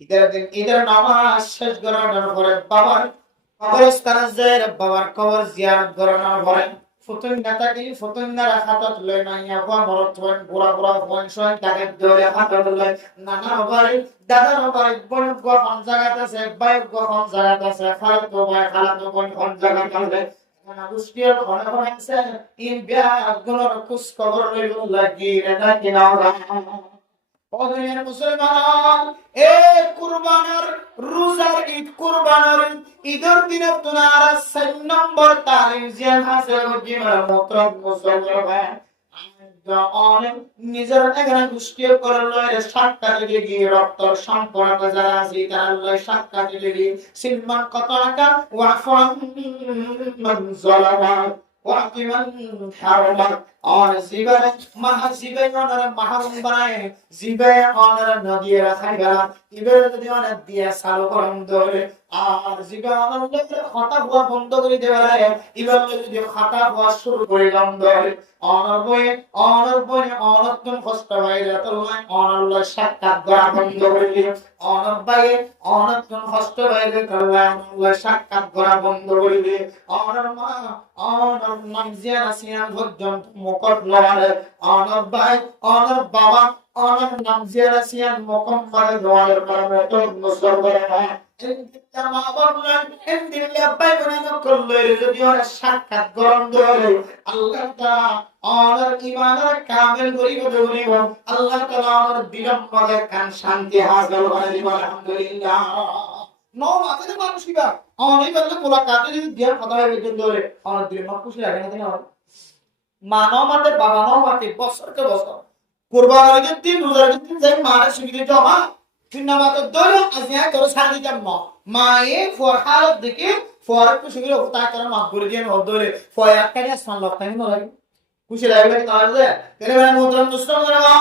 ঈদের নামাজ শেষ করানোর পরে বাবার কবরস্থানে যায়, বাবার কবর জিয়ারত করানোর পরে ফুতুন নেতাকে ফুতুন না হাতত লয় মাইয়া কোয়া মরত হন বুড়া বুড়া হন সয় তাকে ধরে হাতত লয় নানার বাড়ি দাদার বাড়ি বোন কোয়া কোন জায়গাতে আছে ভাই কোয়া কোন জায়গাতে আছে খালাতো ভাই খালাতো বোন কোন জায়গাতে আছে না বুঝিয়ে কোন কোন আছে ইন বিয়া গুলোর কুস কবর লইল লাগি রে না কিনা মুসলমান এ কুরবানের রোজার ঈদ কুরবানের ঈদের দিনে তোমার 6 নম্বর তারিখ জিয়ান হাসিল জিমার মোহতরম মুসলমান অনেক নিজের এখানে দুষ্টিয়ে করে লয় সাতটা দিলে গিয়ে রক্ত সম্পর্ক যারা আছে তারা লয় সাতটা দিলে গিয়ে সিলমান কত টাকা ওয়াফান জালামা ওয়াকিমান হারামা और जीवन महाजीवन और महान बनाए जीवन और नदिया रखाएगा इबे दिवान दिया सालो करम दौरे और जीवन खाता हुआ बंद कर देवाले इबे যদি खाता हुआ শুরু করে দাম দৌরে অনর বই তুম কষ্ট বাইরে তোলাই অনর সাতটা গড়া বন্ধ করে দিও অনর তুম কষ্ট বাইরে তোলাই অনর সাতটা গড়া বন্ধ করে দিও অনর মা অনর নামজিয়া আসিয়ান ভজন মকট লওয়ালে অনর ভাই অনর বাবা অনর নামজিয়া আসিয়ান মকম করে দোয়ালের পরে তো নসর করে না ইনতা মা বাবা ইনদিল্লা বাই বানানো করলে যদি ওরা সাতটা গরম ধরে আল্লাহ তাআলা অনর ইমানের কামেল করিব করিব আল্লাহ তাআলা অনর দিলম মধ্যে কান শান্তি হাসিল করে দিব আলহামদুলিল্লাহ নো মাঝে মানুষ কিবা অনেক বললে মোলাকাতে যদি দিয়া কথা হবে কিন্তু অনর দিল মা খুশি লাগে না কেন মানব মাতে বাবা মাও মাতে বছরকে বছর কুরবানির দিন রোজার দিন যাই মারা সুবিধা জমা সিনেমাতে দলে আজিয়া করে সাদি জাম মায়ে ফরহালত দেখে ফরক খুশি করে ওটা করে মাফ করে দিয়ে নদরে ফয়া কারে আসমান লক্তাই ন লাগে খুশি লাগে না তাহলে কেন মোহতরম মুসলমান যারা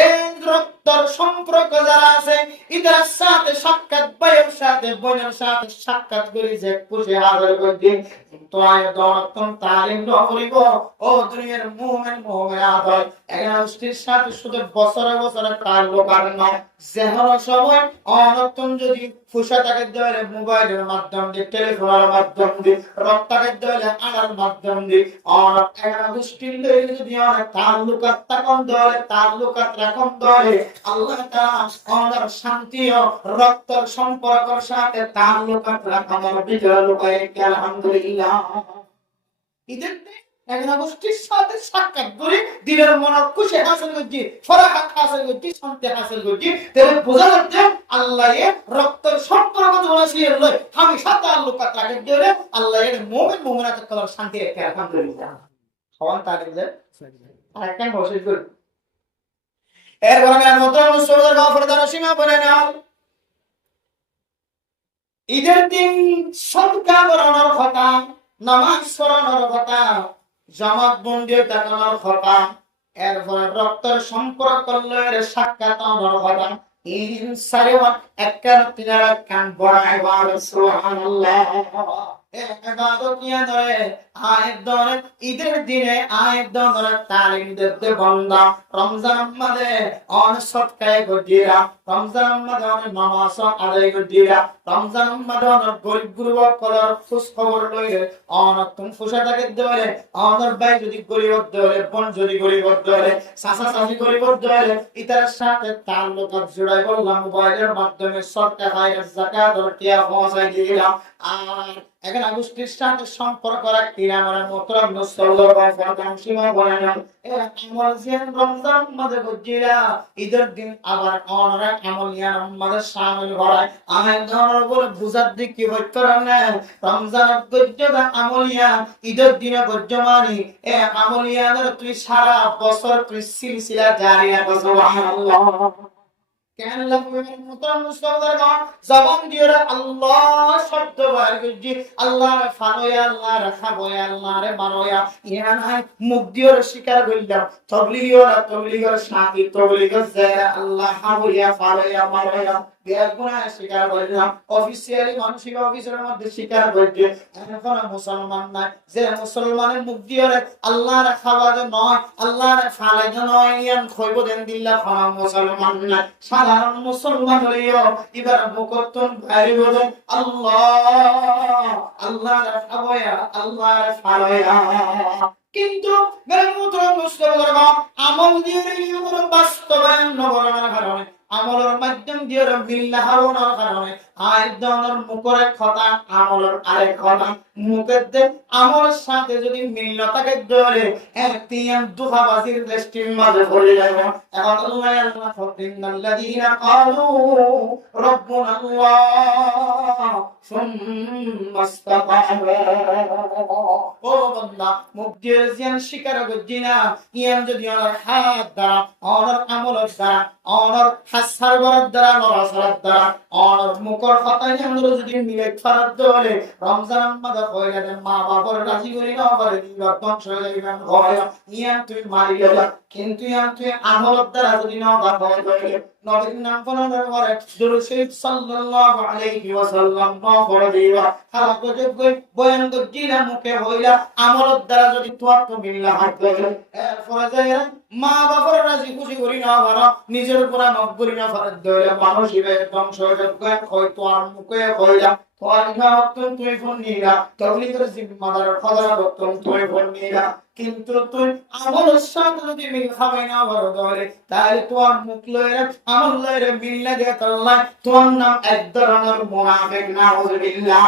এই রক্তর সম্পর্ক যারা আছে ইদার সাথে সাক্ষাৎ ভাইয়ের সাথে বোনের সাথে সাক্ষাৎ করে যে খুশি হাজার করে দিন তো আয় দরতম তালিম করিব ও দুনিয়ার মুমিন আদর এগারোটির সাথে শুধু বছরে বছরে তাল্লুক আর না যেহর সময় অনতন যদি ফুসা তাকে দেওয়ালে মোবাইলের মাধ্যম দিয়ে টেলিফোনের মাধ্যম দিয়ে রক্তাকে দেওয়ালে আনার মাধ্যম দিয়ে অনেক এগারোটির যদি অনেক তাল্লুকাত তখন দেওয়ালে তাল্লুকাত রাখুন দেওয়ালে আল্লাহ তাআলা অনেক শান্তি ও রক্তর সম্পর্কের সাথে তাল্লুকাত রাখার বিজয় লুকায় আলহামদুলিল্লাহ ঈদের দিন এগারোটির সাথে সাক্ষাৎ করে দিনের মন খুশি হাসিল করছি ফরাহাত হাসিল করছি শান্তি হাসিল করছি তবে বোঝা যাচ্ছে আল্লাহ এর রক্তের সম্পর্ক জোড়াছিয়ে লয় আমি সাথে তাল্লুকাত রাখে দিলে আল্লাহ এর মুমিন মুমিনাতের কলার শান্তি রাখে আলহামদুলিল্লাহ সবান তালিম যায় আর একটা বসে করি এরপর আমি মতন মুসলমানদের গফরদার সীমা বলে নাও ঈদের দিন সদকা করানোর কথা নামাজ পড়ানোর কথা জামাত বন্দি তাকানোর কথা এরপর রক্তের সম্পর্ক লয়ের সাক্ষাৎ হওয়ার কথা ইন সারিওয়ান একবার তিনারা কান বড়ায় বার সুবহানাল্লাহ এবাদত নিয়ে ধরে আয়ের ধরে ঈদের দিনে আয়ের ধরে তালিম দিতে বন্ধা রমজান মাসে অনেক সৎকায় গদিরা রমজান মাসে অনেক নামাজ আদায় গদিরা রমজান মাসে অনেক গরিব গুরুব করার খোঁজ খবর লইলে অনেক তুমি ফুসা থাকে ধরে অনেক ভাই যদি গরিব ধরে বোন যদি গরিব ধরে চাচা চাচি গরিব ধরে ইতার সাথে তাল্লুক জোড়াই বললাম মোবাইলের মাধ্যমে সৎকায় খায়রাত যাকাত আর টিয়া পৌঁছাই দিলাম আর এখন আগস্টের সাথে সম্পর্ক রাখতে আমার মোহতরম মুসলমান ফরদান সীমা বলেন আমল জিয়ান রমজান মাঝে গজিরা ঈদের দিন আবার অনরা আমলিয়া মাঝে শামিল হয় আমি ধরনের বলে বুঝার দিক কি হইতো না রমজান গজ্জা আমলিয়া ঈদের দিনে গজ্জমানি এ আমলিয়াদের তুই সারা বছর তুই সিলসিলা জারি রাখো সুবহানাল্লাহ কেন লাগবে মুহতরম মুসলমান জবান দিয়ে আল্লাহ শব্দ বার করছি আল্লাহর ফানোয়া আল্লাহর খাবোয়া আল্লাহর মানোয়া ইয়া নাই মুখ দিয়ে স্বীকার করলাম তবলিগের সাথী তবলিগের যে আল্লাহ খাবোয়া ফানোয়া মানোয়া বেগুনা স্বীকার করে না, অফিসিয়ালি মানসিক অফিসের মধ্যে স্বীকার করছে এখন মুসলমান নাই, যে মুসলমানের মুখ দিয়ে আল্লাহর খাওয়া নয়, আল্লাহর ফালাই নয়, ইয়ান খইব দেন দিল্লা খাওয়া মুসলমান নাই। সাধারণ মুসলমান হইও এবার মুকত্তন বাইরে বলে আল্লাহ আল্লাহর খাওয়া আল্লাহর ফালাইয়া। কিন্তু আমল দিয়ে বাস্তবায়ন নগরের কারণে, আমলের মাধ্যম দিয়ে বিল্লাহ হারানোর কারণে আরেকজনের মুখের কথা আমলের আরেক কথা, মুখের দে আমলের সাথে যদি মিল্লতাকে ধরে একদিন দুহাবাজির দৃষ্টির মাঝে পড়ে যাব। এখন আল্লাহ আল্লাহ ফকিন্নাল্লাযীনা ক্বালু রাব্বুনা আল্লাহ সুম্মা ইসতাকামু। ও বান্দা, মুখ দিয়ে জিয়ান স্বীকার করছি না, ইয়ান যদি আমার হাত দ্বারা আমার আমলের দ্বারা আমার হাসার বরাদ দ্বারা নরসরাত দ্বারা আমার মুখর কথাই আমরা যদি মিলে খারাপ ধরে রমজান মাদা কইরা দেন মা বাবার রাজি করি না করে দিবার ধ্বংস হয়ে যাইবেন হয় ইয়ান তুই মারি গেলা। কিন্তু ইয়ান তুই আমলের দ্বারা যদি না হয় নবীর নাম ফলানোর পরে দুরূদ শরীফ সাল্লাল্লাহু আলাইহি ওয়াসাল্লাম না পড়ে দিবা হালাত যোগ্য বয়ান গজিরা মুখে হইলা আমলের দ্বারা যদি তোয়ার তো মিল্লা হাত ধরে এরপরে যায় মা বাবার রাজি খুশি করি না পারো নিজের উপর মকবুরি না ফরজ ধরে মানুষ ইবে ধ্বংস যোগ্য কই তোয়ার মুখে হইলা তোয়ার ইবাদত তুই ফোন নিলা তবলিগের জিম্মাদার খবর তুই ফোন নিলা। কিন্তু তুই আমলের সাথে যদি মিল খাবে না বড় ধরে তাহলে তোর মুখ লয়ে আমল লয়ে মিল্লা দিয়ে আল্লাহ তোর নাম এক ধরনের মুনাফিক নাউযুবিল্লাহ।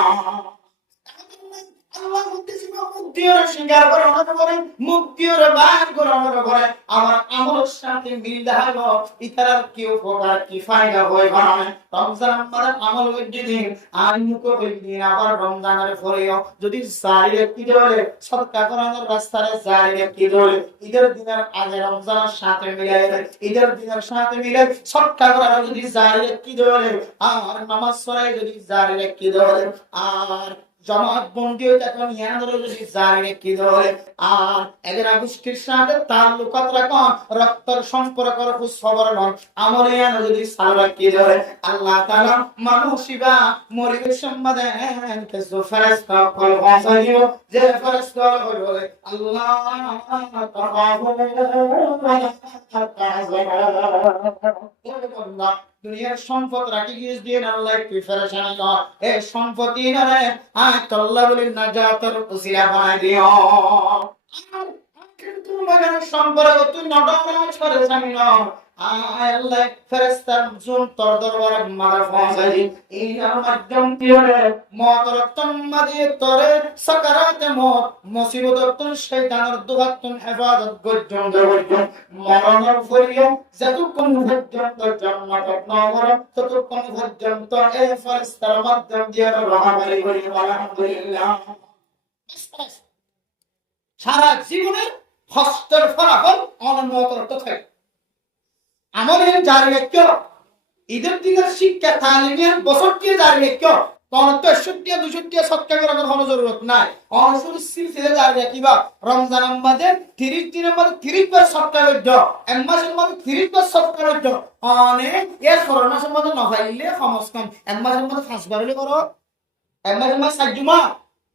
আল্লাহ বলতেছে মুখ দিয়ে স্বীকার করানোর পরে মুখ দিয়ে বায়ান করানোর পরে আমার আমলের সাথে মিল দেখাবো ইতার কি উপকার কি ফায়দা হয় বানায়। রমজান মাস আমল দিন আর মুখ দিন আবার রমজানের পরেও যদি জারি কি ধরে সদকা করানোর রাস্তায় জারি কি ধরে ঈদের দিনের আগে রমজানের সাথে মিলাই ঈদের দিনের সাথে মিলাই সদকা করানো যদি জারি কি ধরে আর নামাজ পড়াই যদি জারি কি ধরে আর জমাত বন্দি হয়ে তখন ইয়ানরে যদি জারি কি ধরে আর এদের গোষ্ঠীর সাথে তাল্লুকাত রাখুন রক্তের সম্পর্ক রাখুন সবর নন আমল ইয়ান যদি সারা কি ধরে আল্লাহ তাআলা মানুষিবা মরিবে সম্মাদে কিছু ফেরেশতা কল হাসাইও যে ফেরেশতা হইবে আল্লাহ তাআলা দুনিয়ার সম্পদ রাখি গিয়ে দিয়ে আল্লাহ কি ফেরেশান না এই সম্পত্তি না রে আল্লাহ বলেন নাজাতের উসিলা বানাই দিও আর কিন্তু মগার সম্পর্ক তুই নডরাজ ফেরেশান না আল্লাহ ফেরেশতার জুন তোর দরবারে মারা পৌঁছাই এই মাধ্যম দিয়ে মতরতম মাদিয়ে তোরে সাকারাতে মত মুসিবততন শয়তানের দুহাতন হেফাজত গজ্জন গজ্জন মরণের ফরিও যতক্ষণ পর্যন্ত জান্নাত না করে ততক্ষণ পর্যন্ত এই ফেরেশতার মাধ্যম দিয়ে রহমানি করি আলহামদুলিল্লাহ। সারা জীবনের হস্তের ফলাফল অনন্তরত থাকে আমলের জারি রাখো ঈদের দিনের শিক্ষা তালিমের বছর দিয়ে জারি রাখো কোন তো 61 সৎকার করার কোনো জরুরত নাই অনসুর সিলসিলা জারি রাখিবা রমজান মাসে 30 দিনের মধ্যে 30 বার সৎকার করো এক মাসের মধ্যে 30 বার সৎকার করো অনেক এর ফরজ মাসের মধ্যে না পাইলে কমস কম এক মাসের মধ্যে 5 বার হলে করো এক মাসের মধ্যে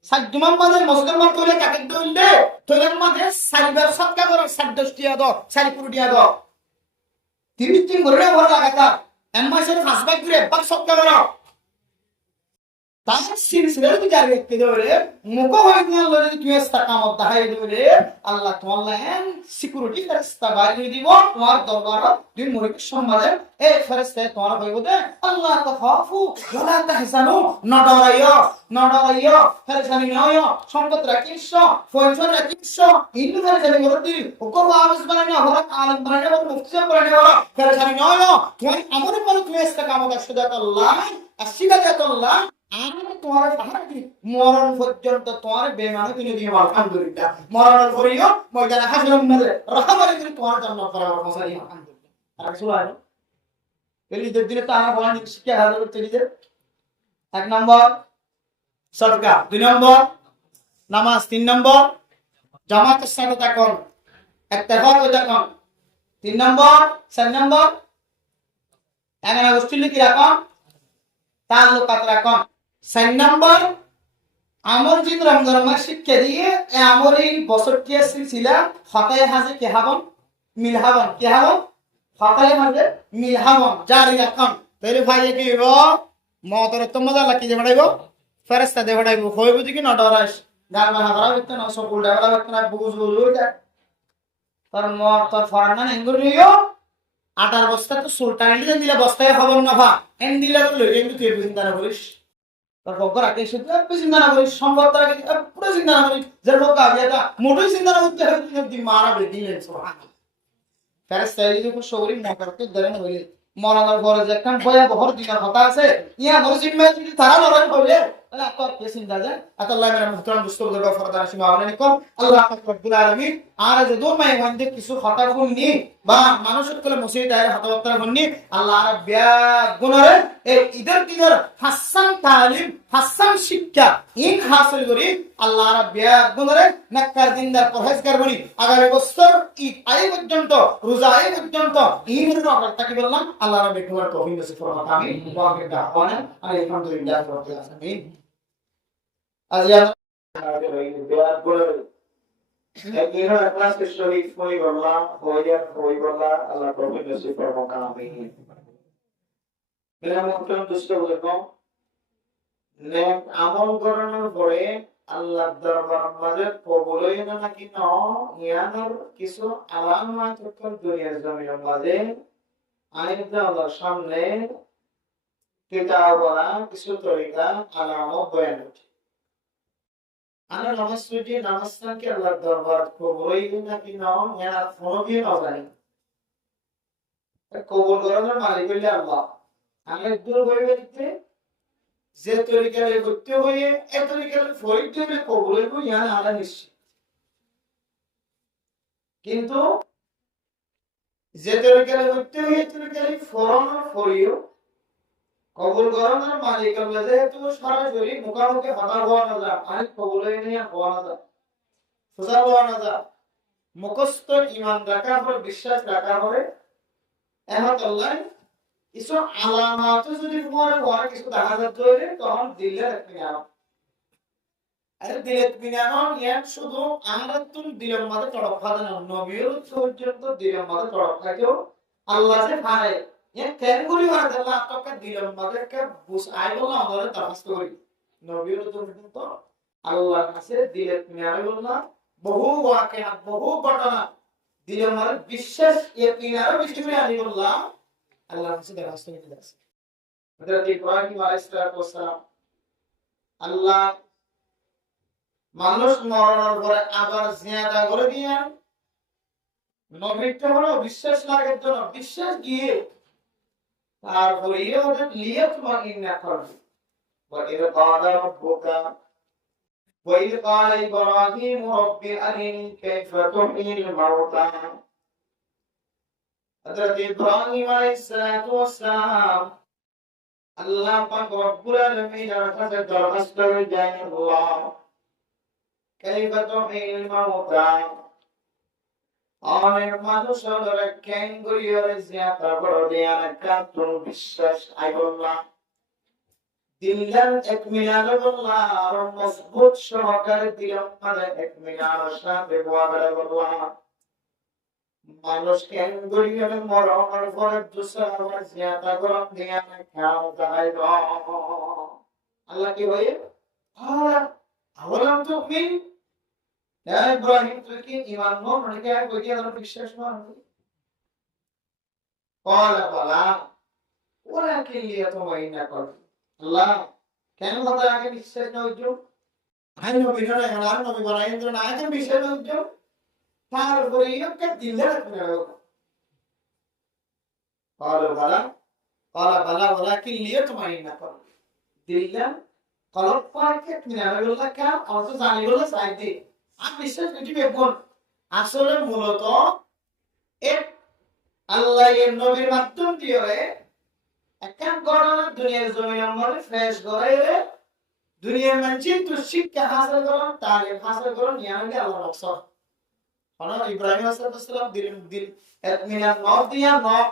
7 জুমা মাঝে মসজিদের মধ্যে হলে কাকে দইলে তোদের মাঝে 4 বার সৎকার করো 7 টিয়া দাও 4 পুরো টিয়া দাও 30 দিন ঘুরে ভরা লাগাতা এমমাসের হাসবাক ঘুরে বাক সৎকার করো তার সিলসিলা যদি জারি রাখতে দেবে মুখ হয়ে গেল যদি তুমি ইস্তাকামত দেখাই দেবে আল্লাহ তোমার সিকিউরিটি ফেরেশতা বাড়িয়ে দিব তোমার দরবার তুমি মুরিদের সম্মানে এই ফেরেশতা তোমার হইব দে আল্লাহ তাখাফু ওয়ালা তাহজানু নডরাইও ফেরেশতানি নয় সম্পদ রাখিস ফয়সাল রাখিস ইন্দু ফেরেশতানি করতি ওকো আওয়াজ বানানি আমরা আলেম বানানি আমরা মুফতি বানানি আমরা ফেরেশতানি নয় তুমি আমরে বলো তুমি ইস্তাকামত আসদাত আল্লাহ আসিদাত আল্লাহ আমি তোমার সাহায্য মরণ পর্যন্ত তোমার বেমানে কিনে দিয়ে আলহামদুলিল্লাহ মরণের পরেও ময়দানে হাসরের মধ্যে রাহমারে করে তোমার জন্য করার মশারি আলহামদুলিল্লাহ। আর সুবহান এই দিনে তো আমরা বলেন শিক্ষা হাজার করতে দিতে 1 নম্বর সদকা 2 নম্বর নামাজ 3 নম্বর জামাতের সাথে থাকুন ইত্তেফাক হয়ে থাকুন 3 নম্বর 4 নম্বর এখানে গোষ্ঠী কি রাখুন তাল্লুকাত রাখুন 4 নম্বর আমর জিন রমজান মাস শিক্ষা দিয়ে আমর এই বছরটি সিলসিলা হতায় হাজে কে হাবন মিলহাবন কে হাবন হতায় হাজে মিলহাবন জারি রাখুন তাহলে ভাই কি হইব মতর তো মজা লাগি যে বাড়াইব ফেরেশতা দে বাড়াইব হইব যে কি নডরাস গাল বানা করা হইতো না সকল ডাবলা হইতো না বুঝ বুঝ হই যায় তোর মত তোর ফরানা এঙ্গুর নিও আটার বস্তা তো সুলতান দিলে বস্তায় খবর না ভা এন দিলে তো লই কিন্তু তুই চিন্তা না করিস তোর বকর আকে শুধু চিন্তা না করিস সম্ভব তার পুরো চিন্তা না করিস যে লোক আগে এটা মোটেই চিন্তা না করতে হয় তুই মারা দিলেন সুবহানাল্লাহ ফেরেশতা যখন শরীর না করতে ধরে না হইলে মরানোর পরে যে একটা ভয়াবহ দিনের কথা আছে ইয়া ধরে জিম্মায় যদি তারা লড়াই করলে তাহলে আপনার কি চিন্তা যায় আল্লাহ মেরা মুহতারাম দোস্তদের গফরদার সীমা আলাইকুম আল্লাহ রাব্বুল আলামিন আর যে দো মাই হন্দে কিছু কথা শুননি বা মানুষের কলে মুসিবত আয় হাতওয়াত্তা শুননি আল্লাহ রাব্বিয়া গুনারে এই ঈদের দিনের হাসান তালিম হাসান শিক্ষা ইন হাসিল করি আল্লাহ রাব্বিয়া গুনারে নাক্কার দিনদার পরহেজগার বনি আগামী বছর ঈদ আই পর্যন্ত রোজা আই পর্যন্ত ঈদের রাত তাকে বললাম আল্লাহ রাব্বি তোমার তৌফিক নসিব ফরমাক আমিন ওয়া বিদা ওয়ানা আলহামদুলিল্লাহ রাব্বিল আলামিন আজিয়া Ekino class story foi bolla, foi bolla, Allah tawfiq nasib farmak amin. Bila muktam dusto bolko, নেক আমল করানোর পরে আল্লাহর দরবার মাঝে কবুল হই না নাকি ন ইয়ানোর কিছু আলামত হচ্ছে দুনিয়ার জমিনের মাঝে আইনটা আল্লাহর সামনে কিতাবরা কিছু তরিকা আলামত বয়ান করছে আমরা নামাজ পড়ি নামাজকে আল্লাহর দরবার কবুল হই নাকি ন ইয়ার কোনো কি না জানি কবুল করানোর মালিক হইলে আল্লাহ আমরা দূর হইবে দিতে যে তরিকায় করতে হয়ে এ তরিকায় ফরিদ দিলে কবুল হইব ইয়ান আলা নিশ্চিত কিন্তু যে তরিকায় করতে হয়ে তরিকায় ফরন ফরিও কবুল করানোর মালিক আল্লাহ যেহেতু সরাসরি মুখামুখি হতা হওয়া না যায় আর কবুল হয়ে নিয়ে হওয়া না যায় সোজা হওয়া না যায় মুখস্থ ঈমান রাখা হবে বিশ্বাস রাখা হবে এখন আল্লাহ কিছু আলামত যদি তোমার ঘরে কিছু দেখা যাচ্ছে তখন দিলে ইতমিনান আরে দিলে ইতমিনান ইয়ান শুধু আমরা তো দিলের মধ্যে তড়প খাতে না নবীর পর্যন্ত দিলের মধ্যে তড়প খাতেও আল্লাহ যে পারে ইয়ান কেন করি আর আল্লাহ আপনাকে দিলের মধ্যে কে বুঝ আইবো না আমাদের তাফাস করি নবীর পর্যন্ত আল্লাহর কাছে দিলে ইতমিনান বলনা বহু ওয়াকিয়া বহু ঘটনা দিলের মধ্যে বিশ্বাস ইতমিনান বৃষ্টি করে আনি বললা আল্লাহ কাছে দরখাস্ত করতে আছে হযরত ইব্রাহিম আলাইহিস সালাম আল্লাহ মানুষ মরণের পরে আবার জিয়াদা করে দিয়েন নবীকে হলো বিশ্বাস লাগার জন্য বিশ্বাস গিয়ে তারপরে ওটা লিয়াত মাগিনা করবে وإذ قال ربك وإذ قال إبراهيم رب أرني كيف تحيي الموتى হযরত ইব্রাহিম আলাইহিস সালাতু ওয়াস সালাম আল্লাহ পাক রব্বুল আলামিনের কাছে দরখাস্ত করেন আল্লাহ কাইফা তুহিল মাউতা অনেক মানুষ ধরে কেন করিয়ে জিয়াতা করে দেয়ার কাতুন বিশ্বাস আইবল্লাহ দিলান এক মিনার বল্লাহ আর মজবুত সহকারে দিলাম মানে এক মিনার সাথে ওয়াগড়া বল্লাহ মানুষ কেন করিয়ে মরণের পরে দুসরা আবার জিয়াতা করে দেয়ার খাও তাই আল্লাহ কি বলে আওলাম তুমিন ইয়া ইব্রাহিম তুই কি ঈমান নাকি আর কই দিয়া বিশ্বাস না قال بلى ولكن ليطمئن قلبي আল্লাহ কেন কথা আগে বিশ্বাস না হইছো আমি নবী না আর নবী বানাইন না আগে বিশ্বাস না হইছো তারপরে ইয়োকে দিলে রাখবে قال بلى ولكن ليطمئن قلبي দিলে কলব পাকে মিনারুল্লাহ কা অত জানিবলে চাইতে আর বিশ্বাস করি বেগুন আসলে মূলত এক আল্লাহ এর নবীর মাধ্যম দিয়ে একটা ঘটনা দুনিয়ার জমিনের মধ্যে ফ্রেশ করে দুনিয়ার মানুষ তো শিক্ষা হাসিল করেন তালিম হাসিল করেন ইয়ানকে আল্লাহ রাখছেন কারণ ইব্রাহিম আলাইহিস সালাম দিল ইতমিনান নব দিয়া নব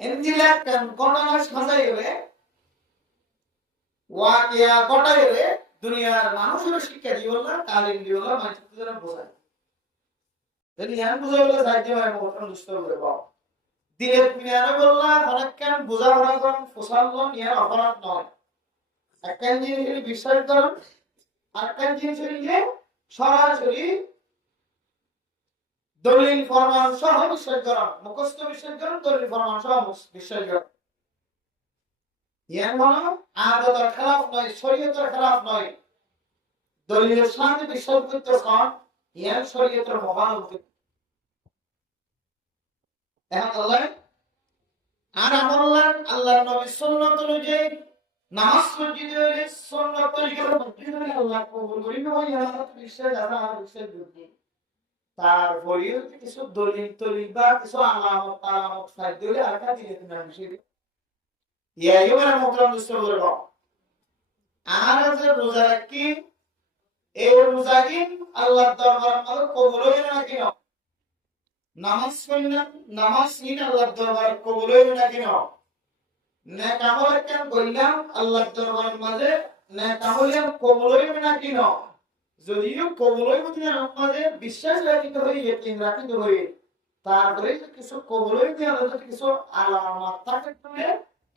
ইঞ্জিলা কেন ঘটনা সাজাই হলে ওয়াকিয়া ঘটাই হলে দুনিয়ার মানুষের শিক্ষা দিও না, তালিম দিও না, মানুষের বোঝায় যদি জ্ঞান বুঝে বলে যাইতে হয় মোটর দুষ্ট করে বাবা দিলের পিনারে বললাম অনেক কেন বোঝা ভরা করেন ফোসাল নিয়ে অপরাধ নয় একখান জিনিস বিশ্বাস করেন আরেকখান জিনিস সরাসরি দলিল ফরমান সহ বিশ্বাস করেন মুখস্থ বিশ্বাস করেন দলিল ফরমান সহ বিশ্বাস করেন ইয়ান মানে আদতের খেলাফ নয় শরীয়তের খেলাফ নয় দলিলের সাথে বিশ্বাস করতে হন ইয়ান শরীয়তের মোকাবিলা এখন আল্লাহ আর আমল্লাহ আল্লাহর নবী সুন্নাত অনুযায়ী নামাজ মসজিদে হইলে সুন্নাত তরিকার মসজিদে আল্লাহ কবুল করিবে ওই হালাত বিশ্বাস আর বিশ্বাস করবে তারপরেও কিছু দলিল তলিল বা কিছু আলামত ফাইদ দিলে আর কা দিয়ে না বিষয় ইয়া ইউরা মুকরাম দোস্ত বলবো আর যে রোজা রাখি এই রোজা কি আল্লাহর দরবারে কবুল হয় না কি না নামাজ পড়লাম নামাজ নিন আল্লাহর দরবারে কবুল হয় না কি না নেক আমল কেন করলাম আল্লাহর দরবারের মাঝে নেক আমল কবুল হয় না কি না যদিও কবুল হয় না মাঝে বিশ্বাস রাখিতে হয় ইয়াকিন রাখিতে হয় তারপরে কিছু কবুল হয় না আল্লাহর কিছু আলামত থাকে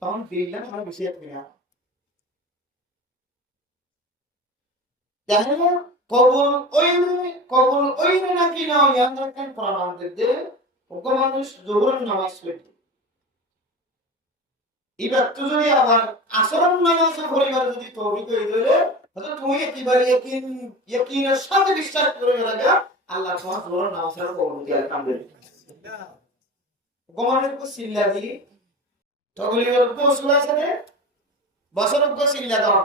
তখন দিলাম আমরা বিষয় কিনা তাহলে কবুল ওই নাকি না ইয়াদের কেন প্রমাণ দিতে ওকে মানুষ জোহর নামাজ পড়ে এবার তুই যদি আবার আসরের নামাজ পড়িবার যদি তৌফিক হয়ে গেলে তাহলে তুমি একেবারে ইয়াকিনের সাথে বিশ্বাস করে গেলে আল্লাহ তোমার জোহর নামাজের কবুল দিয়ে আলহামদুলিল্লাহ ওকে মানুষ কো সিল্লা দি তগলি কো সুলা সাথে বছর কো সিল্লা দাও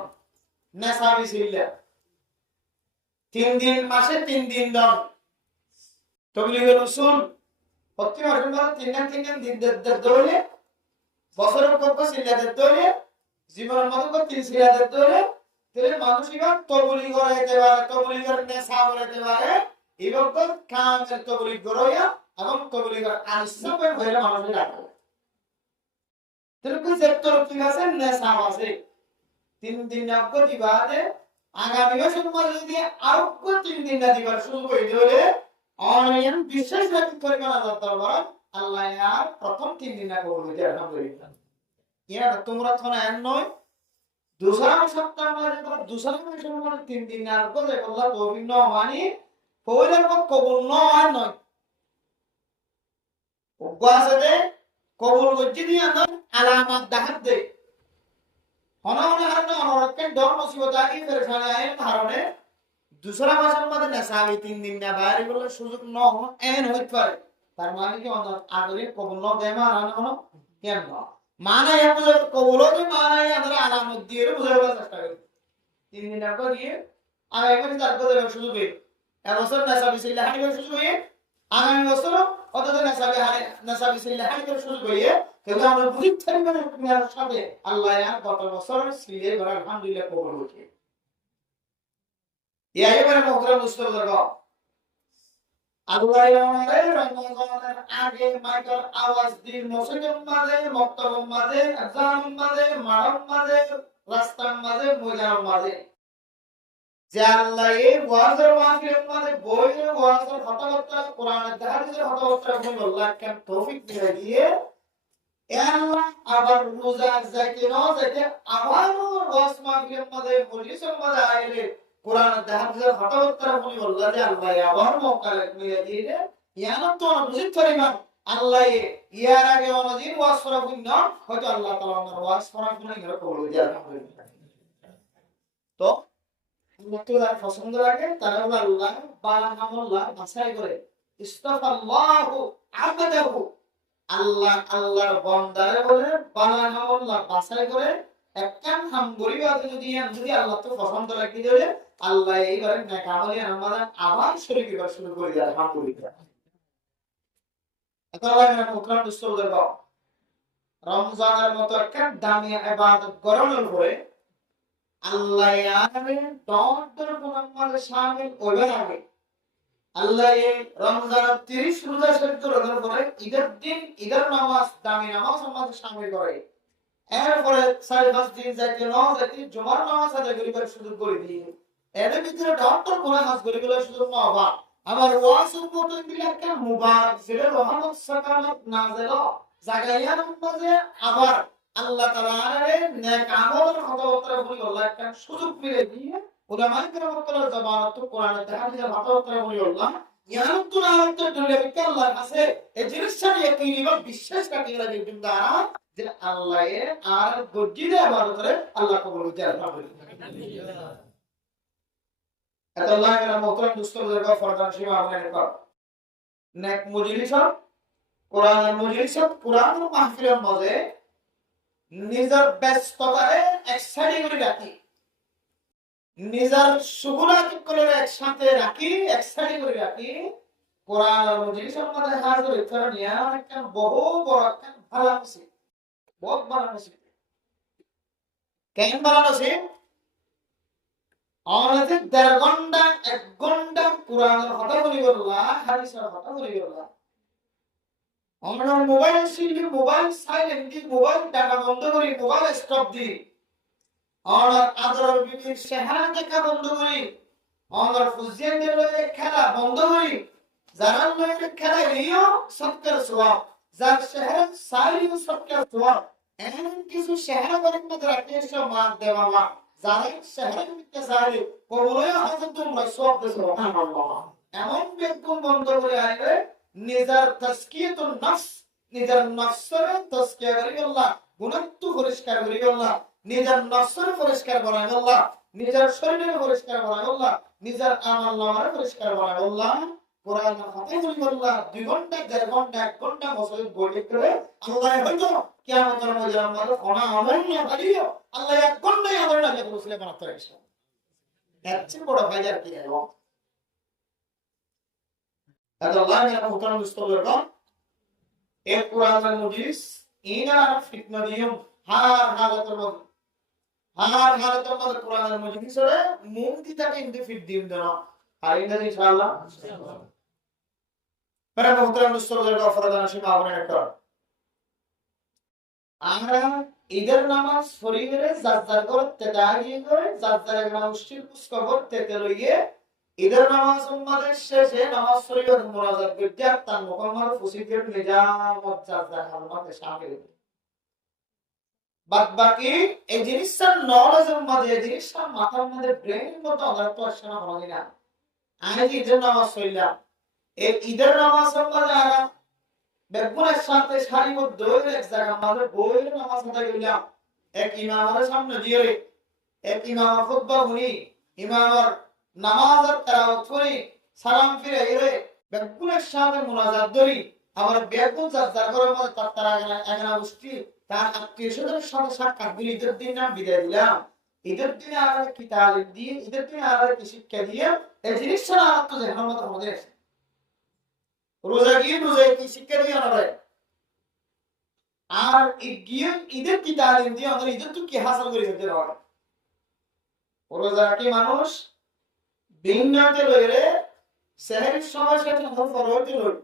নেসাবি সিল্লা 3 দিন মাসে 3 দিন দাও তগলিগ রসুল প্রতি মাসে মাসে 3 দিন দৌড়ে বছরের কত সিলাতে দৌড়ে জীবনের মতো কত 3 সিলাতে দৌড়ে তেলে মানুষিকা তগলিগ করাইতে পারে তগলিগের নেশা করাইতে পারে এবং তো কামের তগলিগ করাইয়া এবং তগলিগের আনিসবে হইলে মানুষের রাখে তেলে কোন সেক্টর কি আছে নেশা আছে 3 দিন আপকো দিবাতে আগামী বছর মধ্যে যদি আরো 3 দিন দিবার শুরু করে দিলে অনলাইন বিশ্বাস রাখতে পারবে না দরবার আল্লাহ আর প্রথম 3 দিন কবুল হইতে আলহামদুলিল্লাহ ইয়া তোমরা তো না নয় दूसरा सप्ताह में जब दूसरा में 3 दिन আর को যে আল্লাহ তৌফিক না মানে পয়লা को কবুল না হয় নয় ওগাসে কবুল করতে দিয়ে আন্দর আলামত দেখাত দে হনাওনা হারনে অনরকেন ডর মুসিবত আগে ফেরখানে আইন কারণে दूसरा মাসের মধ্যে নেশাবি 3 দিন না বাইরে বলে সুযোগ ন এন হইতে পারে তার মানে কি অন্তর আগরে কবুল ন দেয় না কেন না মানে এমন কবুল হবে মানে আমরা আলামত দিয়ে বুঝাবার চেষ্টা করি 3 দিন আগে দিয়ে আর এখানে তার কথা সুযোগ হবে এবছর নেশাবি ছিল হানি করে সুযোগ হবে আগামী বছর অতটা নেশাবি ছিল হানি করে সুযোগ হবে কিন্তু আমরা বুঝি থাকবে না দুনিয়ার সাথে আল্লাহ আর গত বছর সিলে করে আলহামদুলিল্লাহ কবুল হয়েছে ইয়া এবারে মুহতারাম মুস্তাফা আল্লাহ আমাদের রমজানের আগে মাইকের আওয়াজ দিন মসজিদের মাঝে মক্তবের মাঝে আযানের মাঝে মাহফিলের মাঝে রাস্তার মাঝে ময়দানের মাঝে যে আল্লাহ এই ওয়াজের মাহফিলের মাঝে বইয়ের ওয়াজের কথাবার্তা কোরআনের হাদিসের কথাবার্তা বলে আল্লাহ কেন তৌফিক দিয়ে আল্লাহ আবার রোজা যাইতে না যাইতে আবার ওয়াজ মাহফিলের মাঝে মজলিসের মাঝে আইলে কোরআন হাদিসের কথাবার্তা বলি আল্লাহ যে আল্লাহ আবার মওকা নিয়ে দিয়ে ইয়ানা তো বুঝিত পরিমাণ আল্লাহ ইয়ার আগে অনজিন ওয়াজ করা বুঝ না হয়তো আল্লাহ তাআলা আমার ওয়াজ করা বুঝ না কবুল দিয়ে আলহামদুলিল্লাহ তো মুক্তদার পছন্দ লাগে তারা আল্লাহ বালাকামুল্লাহ বাছাই করে ইস্তাফাল্লাহু আবদাহু আল্লাহ আল্লাহর বান্দারে বলে বালাকামুল্লাহ বাছাই করে একখান হাম গরিবা যদি আল্লাহ তো পছন্দ রাখি দেবে আল্লাহ এইবারে নেক আমলে আমাদের আবার শরীর করা শুরু করে দেয় আলহামদুলিল্লাহ এখন আমরা মুকরাম দস্তর রমজানের মতো একটা দামি ইবাদত করানোর পরে আল্লাহ আমাদের দর গুনাহ শামিল হইবে না আল্লাহ এই রমজান 30 রোজা শরীফ রোজার পরে ঈদের দিন ঈদের নামাজ দামি নামাজ আমাদের সামনে করে এরপরে 4-5 দিন যাইতে যাইতে জুমার নামাজ আদায় করিবার সুযোগ করে দিয়ে এর ভিতরে ডক্টর কোন নামাজ করিবার সুযোগ না হবা আমার ওয়াসুল মতন বিলাকে মুবারক জিরে রহমত সাকানাত নাযিল জাগাইয়ার মাঝে আবার আল্লাহ তাআলার নেক আমলের কথা বলি আল্লাহ একটা সুযোগ মিলে দিয়ে উলামায়ে কেরামের জামানত কোরআনের হাদিসের কথা বলি আল্লাহ ইয়ানুতুল আয়াত দুনিয়া বিকে আল্লাহর কাছে এই জিনিসটা ইয়াকিনি বা বিশ্বাস রাখি লাগে কিন্তু যে আল্লাহ আর গজিরে ইবাদত আল্লাহ কবুল করতে আলহামদুলিল্লাহ আল্লাহ এর মোহতরম দুস্তদের কা ফরদান সীমা আপনাদের কা নেক মজলিস কোরআনের মজলিস কোরআনের মাহফিলের মধ্যে নিজের ব্যস্ততারে একসাথে করে রাখি নিজের সুগুলাত করে একসাথে রাখি একসাথে করে রাখি কোরআনের মজলিসের মধ্যে হাজির হইতে নিয়া একটা বহু বড় একটা ভালো আছে বহুত ভালো আছে কেন ভালো আছে আমাদের 1.5 ঘন্টা 1 ঘন্টা কোরআনের কথা বলি বললা হাদিসের কথা বলি বললা আমরা মোবাইল সিলি মোবাইল সাইলেন্ট দি মোবাইল ডাটা বন্ধ করি মোবাইল স্টপ দি আমরা আদরের বিবির চেহারা দেখা বন্ধ করি আমরা ফুজিয়ানদের লয়ে খেলা বন্ধ করি যারা লয়ে খেলা ইও সৎকার সওয়াব যার চেহারা সাইলিও সৎকার সওয়াব এমন কিছু চেহারা করে মধ্যে রাখতে সমান দেওয়া যারা চেহারা মিথ্যা সাইলি কবুলই হাজার তোমরা সওয়াব দেব সুবহানাল্লাহ এমন বেকুম বন্ধ করে আইলে নিজের তাসকিয়াতুন নফস নিজের নফসের তাসকিয়া করি আল্লাহ গুনাহ পরিষ্কার করি আল্লাহ নিজের নফসের পরিষ্কার বানাই আল্লাহ নিজের শরীরের পরিষ্কার বানাই আল্লাহ নিজের আমল নামার পরিষ্কার বানাই আল্লাহ কোরআন হাতে করি আল্লাহ 2 ঘন্টা 1.5 ঘন্টা 1 ঘন্টা বসে বলি করে আল্লাহ হয়তো কিয়ামতের মধ্যে আমাদের কোন আমল না করিও আল্লাহ 1 ঘন্টায় আমল না করে রসুলের বানাতে রাখছে এর চেয়ে বড় ফায়দা কি হলো আল্লাহ এর হুকুম মুস্তফার কোন এই কোরআনের মজলিস ইনা ফিতনা দিও হার হালাতের মধ্যে কোরআনের মজলিসে মুক্তিটাকে ইনডিফিট দিন দেন আর ইনশাআল্লাহ para muhtaram মুস্তফার কোন ফরদান সীমা আপনি একটা আমরা ঈদের নামাজ ফরিরে জাজ্জার করতে দাঁড়িয়ে করে জাজ্জার নামাজের পুষ্কবর তেতে লইয়ে ঈদের নামাজ উম্মাদের শেষে নামাজ শরীফের মুনাজাত করতে তার মুকাম্মাল ফুসিদের নিজামত জাজ্জার হালমাতে শামিল বাদ বাকি এই জিনিসটা নলেজের মধ্যে এই জিনিসটা মাথার মধ্যে ব্রেনের মধ্যে অন্তত আসে না হয় না আমি ঈদের নামাজ পড়লাম এই ঈদের নামাজ সম্বন্ধে আরা বেগুনের সাথে সারিবদ্ধ হয়ে এক জায়গা আমাদের বইয়ের নামাজ আদায় করলাম এক ইমামের সামনে দিয়ে এক ইমাম খুতবা শুনি ইমামের নামাজের তেলাওয়াত করি সালাম ফিরে এলে বেগুনের সাথে মুনাজাত ধরি আবার বেগুন যার করে মধ্যে তার আগনা গোষ্ঠী তার আত্মীয়-স্বজনের সাথে সাক্ষাৎ দিলে ঈদের দিন না বিদায় দিলাম ঈদের দিনে আর কি তালিম দিয়ে ঈদের দিনে আর কি শিক্ষা দিয়ে এই জিনিসটা আর তো জানার মতো আমাদের আছে রোজা গিয়ে রোজায় কি শিক্ষা দিয়ে আনা যায় আর গিয়ে ঈদের কি তালিম দিয়ে আমাদের ঈদের তো কি হাসিল করে যেতে হয় রোজা কি মানুষ বিন্নাতে লইরে সেহরির সময় শেষে ফরওয়ার্ড লই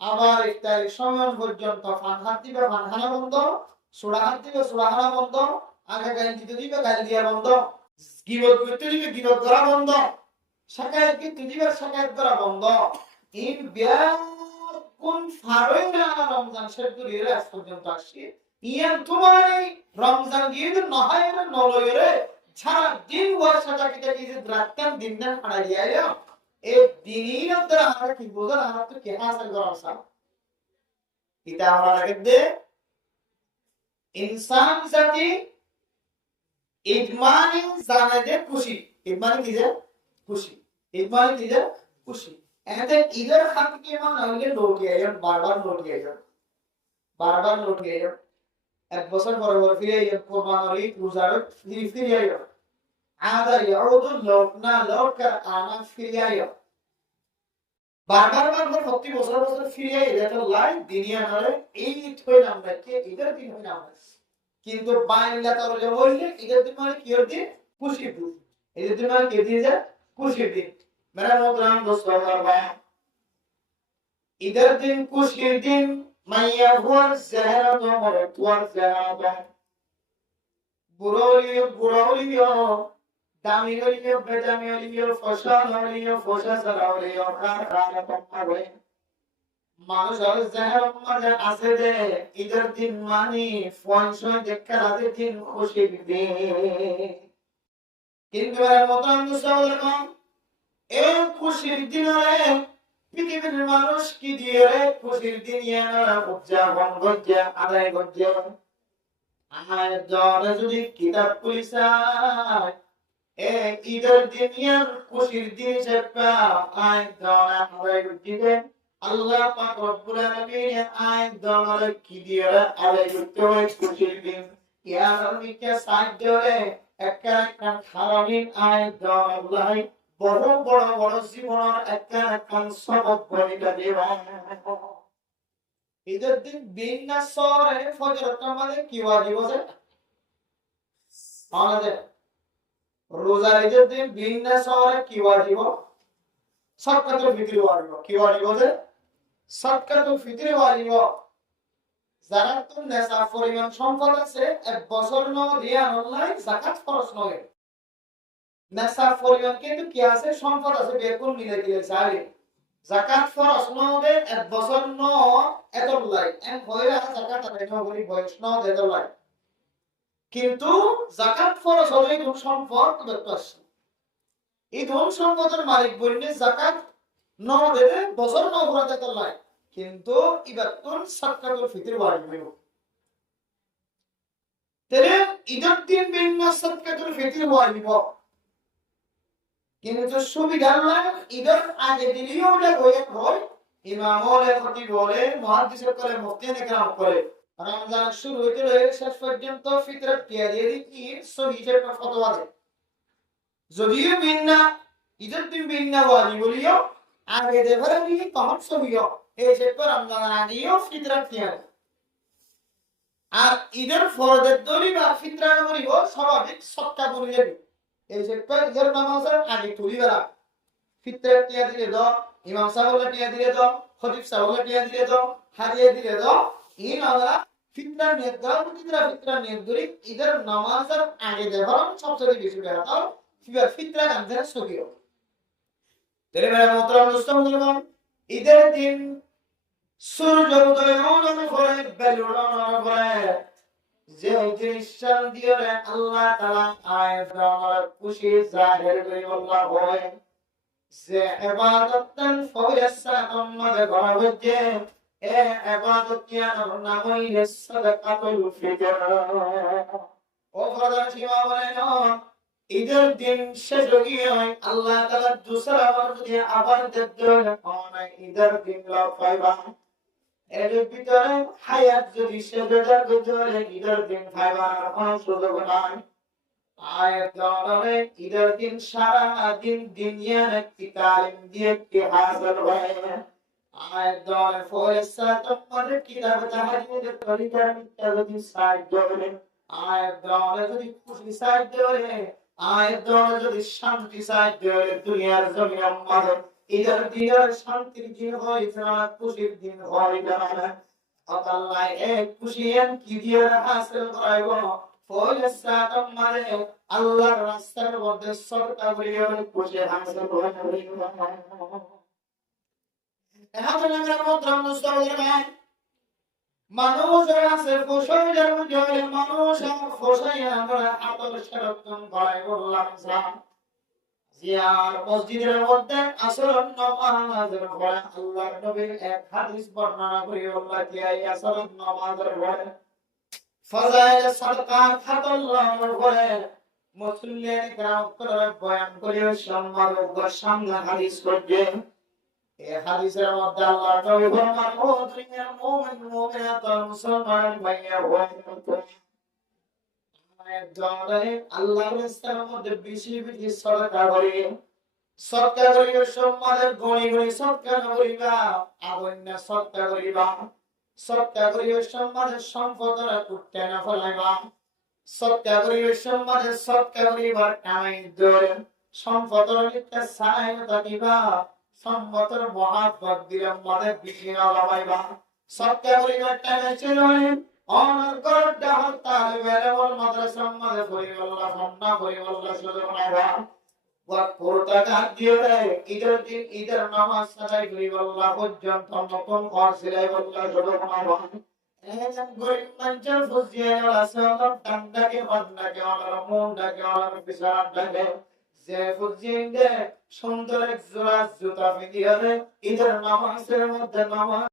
আবার ইফতারের সময় পর্যন্ত ফানহাত দিবে ফানহানা বন্ধ সুরাহাত দিবে সুরাহানা বন্ধ আগে গাল দিতে দিবে গাল দিয়া বন্ধ গিবত করতে দিবে গিবত করা বন্ধ শাকায়াত করতে দিবে শাকায়াত করা বন্ধ ইন কোন ফারই না রমজান শেষ করে আজ পর্যন্ত আসছে ইয়ান তোমার রমজান গিয়ে না হয় না নলয়রে সারা দিন বর্ষাটা কি যে রাতকান দিন না হারিয়ে আইলো এই দিনের দ্বারা আমরা কি বোঝার আমরা তো কে হাসিল করা উচিত এটা আমরা লাগবে ইনসান জাতি ইজমানি জানাতে খুশি ইজমানি কি যে খুশি ইজমানি কি যে খুশি এতে ঈদের খান কি মানে হইলে লোক আইন বারবার লোক আইন এক বছর পর ফিরে আইন কোরবানি রোজার ফিরে আইন আদা ইয়াউদু লোকনা লোকার আনা ফিরে আইন বারবার প্রতি বছর ফিরে আইলে তো লাই দুনিয়া নয় এই থই আমরা কে ঈদের দিন হই না কিন্তু বাংলা তরলে বললে ঈদের দিন মানে কি দিন খুশি দিন ঈদের দিন মানে কি দিয়ে যায় খুশি দিন मेरे मोहतरम दोस्तों ঈদের দিন খুশির দিন মাইয়া ভোর চেহারা তোমার তোর চেহারা বুড়ো হলিও দামি হলিও বেদামি হলিও ফসল হলিও ফসল ছাড়া হলিও খানা কমাবে মানুষের চেহারার মধ্যে আছে যে ঈদের দিন মানে ফয়সয় দেখা রাতের দিন খুশির দিন কিন্তু এর মতন মুসলমান এই খুশির দিনে পৃথিবীর মানুষ কি দিয়ে খুশির দিন উদযাপন করছে আদায় করছে আমার দলে যদি কিতাব পুলিশায় এই ঈদের দিন খুশির দিন হিসেবে আয় দলে আদায় করছে আল্লাহ পাক রব্বুল আলামিন আয় দলে কি দিয়ে আদায় করতে হয় খুশির দিন ইয়ার মিকে সাহায্য করে একটা খারামিন আয় দলে বড় বড় বড় জীবনের একটা সবক বলিটা দেব ঈদের দিন বিনা সরে ফজর নামাজে কি ওয়াজিব আছে আমাদের রোজার ঈদের দিন বিনা সরে কি ওয়াজিব সাদকাতুল ফিতর ওয়াজিব কি ওয়াজিব আছে সাদকাতুল ফিতর ওয়াজিব যারা তো নেশা পরিমাণ সম্পদ আছে এক বছর ন দিয়া অনলাইন যাকাত খরচ নয় নেশা পরিমাণ কিন্তু কি আছে সম্পদ আছে বেকুল মিলে দিলে চাই যাকাত ফরজ নবে এক বছর ন এত লাই এম হইরা যাকাত আর এটা বলি বয়স ন এত লাই কিন্তু যাকাত ফরজ হলে কোন সম্পদ কত আছে এই ধন সম্পদের মালিক বলনে যাকাত ন দেবে বছর ন ভরা এত লাই কিন্তু ইবাতুন সাদকাতুল ফিতর ওয়াজিব তাহলে ঈদের দিন বিনা সাদকাতুল ফিতর ওয়াজিব কিন্তু সুবিধা নাই ঈদের আগে দিলেও হয়ে হয় ইমাম বলে খতিব বলে মুহাদ্দিস করে মুফতি নেকরাম করে রমজান শুরু হইতে শেষ পর্যন্ত ফিতরত দিয়ে দিয়ে কি সহি যে ফতোয়া দেয় যদিও বিনা ঈদের দিন বিনা ওয়াজিব বলিও আগে দেভারে নি তখন সহিও এই যে রমজান আগেও ফিতরত দিয়ে আর ঈদের ফরজের দলি বা ফিতরা বলিব স্বাভাবিক সৎকা বলিয়ে এই যে ঈদের নামাজের আগে তুলিবেলা ফিতরা টিয়া দিলে দাও ইমাম সাহেবকে টিয়া দিলে দাও খতিব সাহেবকে টিয়া দিলে দাও হাদিয়া দিলে দাও এই নামাজ ফিতরা নিয়ত দাও ফিতরা নিয়ত ধরে ঈদের নামাজের আগে দেওয়ার সবচেয়ে বেশি বেড়াও ফিতরা গান্ধের সকিও তেরে মেরা মোহতরম মুসলমান ঈদের দিন সূর্য উদয় হওয়ার পরে বেলুড়ানোর পরে যে জিনিসটা দিয়ে আল্লাহ তাআলা আয়াত আমার খুশি জাহির করে আল্লাহ হয় যে ইবাদতন ফয়সাতুন মদে করা হচ্ছে এ ইবাদত কি নাম হইলে সাদাকাতুল ফিতর ও ফরদান সীমা বলেন ঈদের দিন শেষ হয়ে আল্লাহ তাআলা দুসরা বার যদি আবার দেন কোন ঈদের দিন লাভ পাইবা এর ভিতরে হায়াত যদি সেজদার ভিতরে ঈদের দিন পাইবার কোনো সুযোগ নাই আয়াত দরে ঈদের দিন সারা দিন দুনিয়ার একটি তালিম দিয়ে কি হাসিল হয় আয়াত দরে ফয়সা তোমাদের কিতাব তাহাজ্জুদের তরিকার যদি সাহায্য করে আয়াত দরে যদি খুশি সাহায্য করে আয়াত দরে যদি শান্তি সাহায্য করে দুনিয়ার জমিন আমাদের ঈদের দিনের শান্তির দিন হয় না খুশির দিন হয় না আল্লাহ এক খুশিয়ান কি দিয়ে হাসিল করাইব ফয়সা তোমারে আল্লাহর রাস্তার মধ্যে সরকার করিয়া খুশি হাসিল করাইব এখন আমরা মোহতরম মুসলমান মানুষের আছে ফসলের মধ্যে মানুষ ফসাই আমরা আতর শরতন করাই বললাম জিয়ার মসজিদের মধ্যে আসরের নামাজের পরে আল্লাহর নবীর এক হাদিস বর্ণনা করে আল্লাহ কি এই আসরের নামাজের পরে ফজাইল সাদকা খাতাল্লাহর পরে মুসলিমের গ্রাম করে বয়ান করে সম্মানযোগ্য সামনে হাদিস করবে এই হাদিসের মধ্যে আল্লাহর নবী ফরমান ও দুনিয়ার মুমিন মুমিনাত মুসলমান ভাইয়া বোন আল্লাহর রাস্তার মধ্যে বেশি বেশি সদকা করিও সম্মানের গণি গণি সদকা করিবা আবন্য সদকা করিও সম্মানের সম্পদরা কুটতে না ফলাইবা সদকা করিও সম্মানের সদকা করিবার টাইম ধরে সম্পদের লিখতে চাই থাকিবা সম্পদের মহাত্মক দিলাম মানে বিঘিন লাগাইবা সত্যি পরিবার টাইমে ছিল অনর করতে হত্যার বেরবল মাদ্রাসা মাঝে পরিবল্লা সন্না পরিবল্লা শুধু বানাইবা ওয়াকুরতা দিও রে ঈদের দিন ঈদের নামাজ আদায় পরিবল্লা পর্যন্ত নতুন ঘর সিলাই বল্লা শুধু বানাইবা এজন গরিব মানুষের বুঝিয়ে আছে অলপ ডান্ডাকে বান্দাকে অলপ মুন্ডাকে অলপ পিছাড়াকে যে বুঝিয়ে দে সুন্দর এক জোড়া জুতা পিঁধিয়ে দে ঈদের নামাজের মধ্যে নামাজ